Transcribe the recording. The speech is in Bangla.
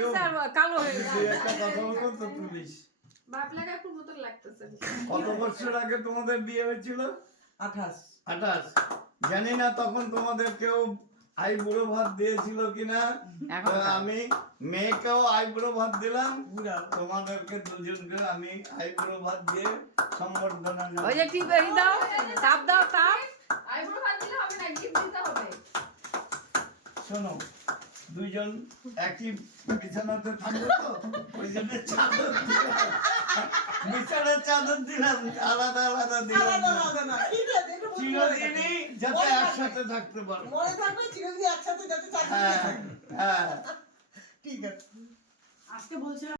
গেছে আর কালো হয়ে গেছে। তুই একটা কথা বলো তো পুলিশ, বাপ লাগার মতো লাগতেছে। কত বছর আগে তোমাদের বিয়ে হয়েছিল? 28 28। জানি না তখন তোমাদের কেউ আইবুড়ো ভাত দিয়েছিল কিনা। এখন তো আমি মেয়েকেও আইবুড়ো ভাত দিলাম, বুড়া তোমাদেরকে দুজনকে আমি আইবুড়ো ভাত দিয়ে সম্বর্ধনা ওই জানাই। যে টিপেরি দাও, তাপ দাও, তাপ। আইবুড়ো ভাত দিলে হবে না, গিফট দিতে হবে। শোনো, দুইজন একই বিছানাতে থাকবে তো, ওই জন্য চাদর দিলাম। বিছানার চাদর দিলাম, আলাদা আলাদা দিলাম আলাদা না। আলাদা না ঠিক আছে এটা বুঝতে চিরদিনই যাতে মনে থাকবে। একসাথে থাকতে পারো। মনে থাকবে চিরদিন একসাথে যাতে চাকরি হ্যাঁ হ্যাঁ। ঠিক আছে আজকে বলছিলাম